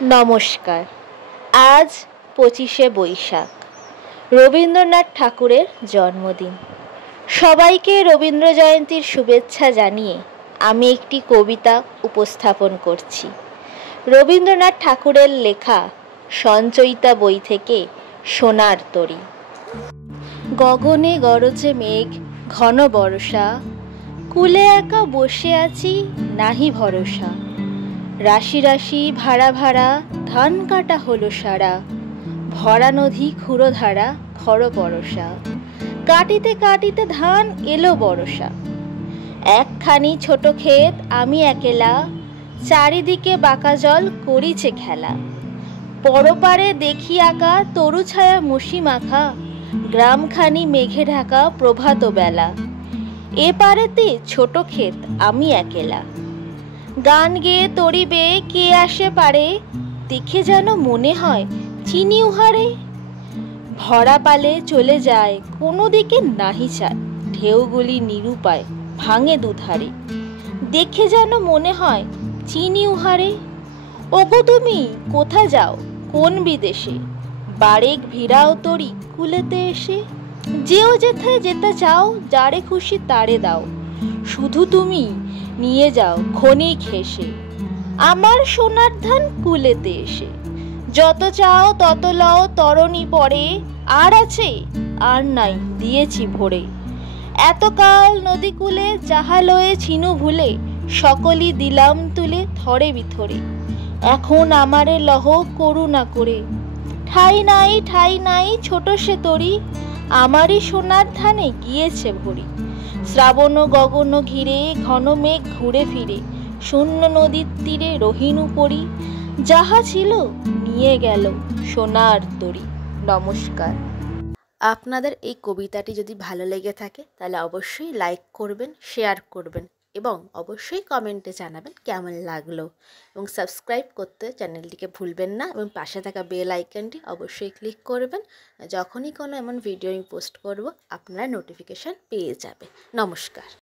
নমস্কার। আজ 25শে বৈশাখ, রবীন্দ্রনাথ ঠাকুরের জন্মদিন। সবাইকে রবীন্দ্র জয়ন্তীর শুভেচ্ছা জানিয়ে আমি একটি কবিতা উপস্থাপন করছি। রবীন্দ্রনাথ ঠাকুরের লেখা সঞ্চয়িতা বই থেকে সোনার তরী। গগনে গরজে মেঘ, ঘন বর্ষা, কুলে একা বসে আছি নাহি ভরসা। রাশি রাশি ভাড়া ভাড়া ধান কাটা হলো সারা, ভরা নদী ক্ষুরধারা খর পরশা। কাটিতে কাটিতে ধান এলো বরষা। একখানি ছোট ক্ষেত আমি একেলা, চারিদিকে বাঁকা জল করিছে খেলা। পরপারে দেখি আঁকা তরু ছায়া মুষি মাখা, গ্রামখানি মেঘে ঢাকা প্রভাত বেলা। এপারেতে ছোট ক্ষেত আমি একেলা, গান গেয়ে তরি বেয়ে কে আসে পারে, দেখে যেন মনে হয় চিনি উহারে। ভরা পালে চলে যায় কোনো দিকে নাহি চায়, ঢেউগুলি নিরুপায় ভাঙে দুধারে, দেখে যেন মনে হয় চিনি উহারে। ওগো তুমি কোথা যাও কোন বিদেশে, বারেক ভিড়াও তরি কুলেতে এসে। যেও যেথায় যেতে চাও, যারে খুশি তারে দাও, শুধু তুমি নিয়ে যাও ক্ষণিক হেসে আমার সোনার ধান কুলেতে এসে। যত চাও তত লও তরণী পরে, আর আছে আর নাই দিয়েছি ভরে। এতকাল নদী কূলে যাহা লয়ে ছিনু ভুলে, সকলই দিলাম তুলে থরে বিথরে। এখন আমারে লহ করুণা করে, ঠাই নাই ছোট সে তরি, আমারই সোনার ধানে গিয়েছে ভরি। শ্রাবণ গগন ঘিরে ঘন মেঘ ঘুরে ফিরে, শূন্য নদীর তীরে রহিনু পরি। যাহা ছিল নিয়ে গেল সোনার তরী। নমস্কার। আপনাদের এই কবিতাটি যদি ভালো লেগে থাকে তাহলে অবশ্যই লাইক করবেন, শেয়ার করবেন এবং অবশ্যই কমেন্টে জানাবেন কেমন লাগলো, এবং সাবস্ক্রাইব করতে চ্যানেলটিকে ভুলবেন না, এবং পাশে থাকা বেল আইকনটি অবশ্যই ক্লিক করবেন। যখনই কোনো এমন ভিডিও আমি পোস্ট করব আপনারা নোটিফিকেশান পেয়ে যাবে। নমস্কার।